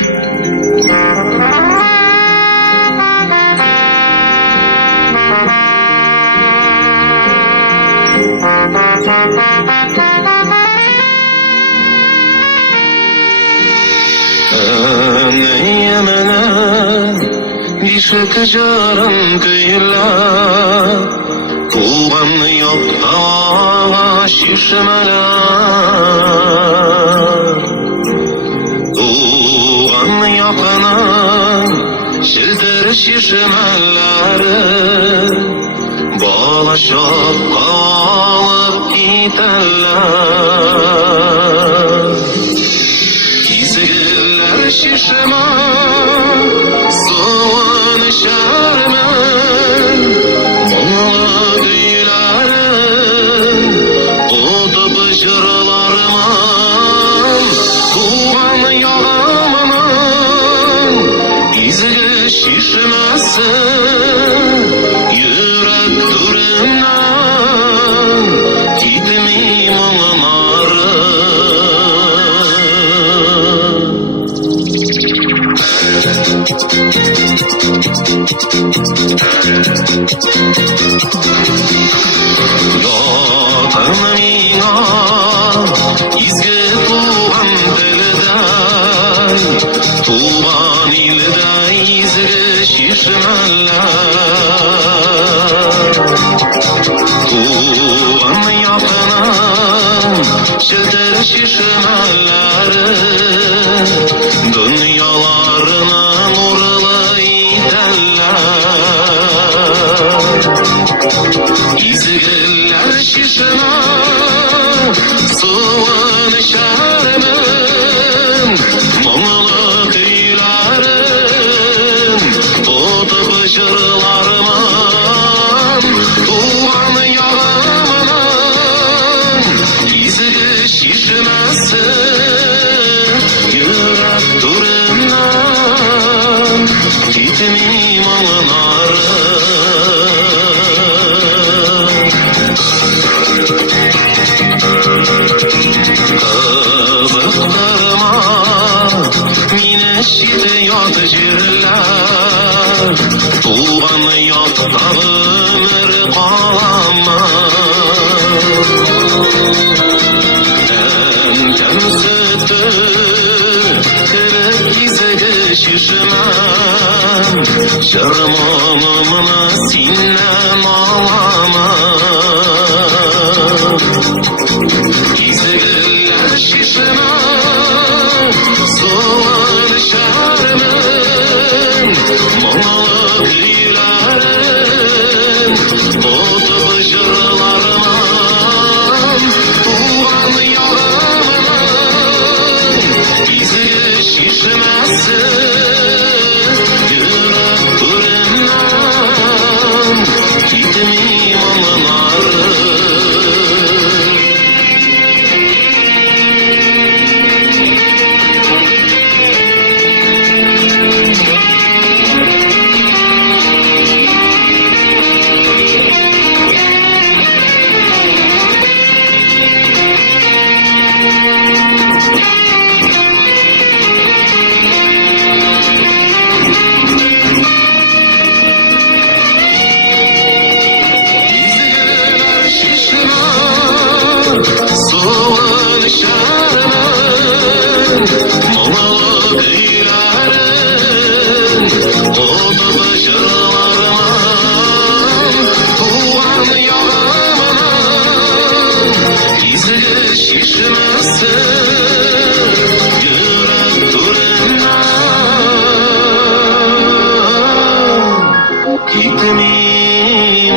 Yemene bir şıkıcarım kıyla Kuvan yok hava şişmeler Kuvan yakına şildir şişmeleri Bağlaşıp kalıp giderler Gizgiller şişme soğan şermen Mağla düğlerin oda bıcırlarman Kuvan yağımın gizgi şişmesin Yürek durumdan gitmeyim onları Yotanına izgi tuğan dilday Tuğan ilday izgi şişmeler Tuğan yakına şildir şişmeleri Dünyalarına nurlu giderler İzgiller şişme soğan şermen Mağla kıyıların oda bıcırlarman Tuğan yağımın izgi şişmesin Yürek durumdan gitmeyim onları Kızıklarıma mineşit yatıcılar Tuğan yatta ömür kalamaz Emkem sütü kırık gizgi şişmem Şırmanımını sinem alamaz Gizgiller şişme soğan şermen Mağla kıyıların oda bıcırlarman Tuğan yağımın gizgi şişmesin Yürek durumdan gitmeyim onları Soğan şermen Mağla kıyıların oda bıcırlarman Tuğan yağımın gizgi şişmesin Yürek durumdan gitmeyim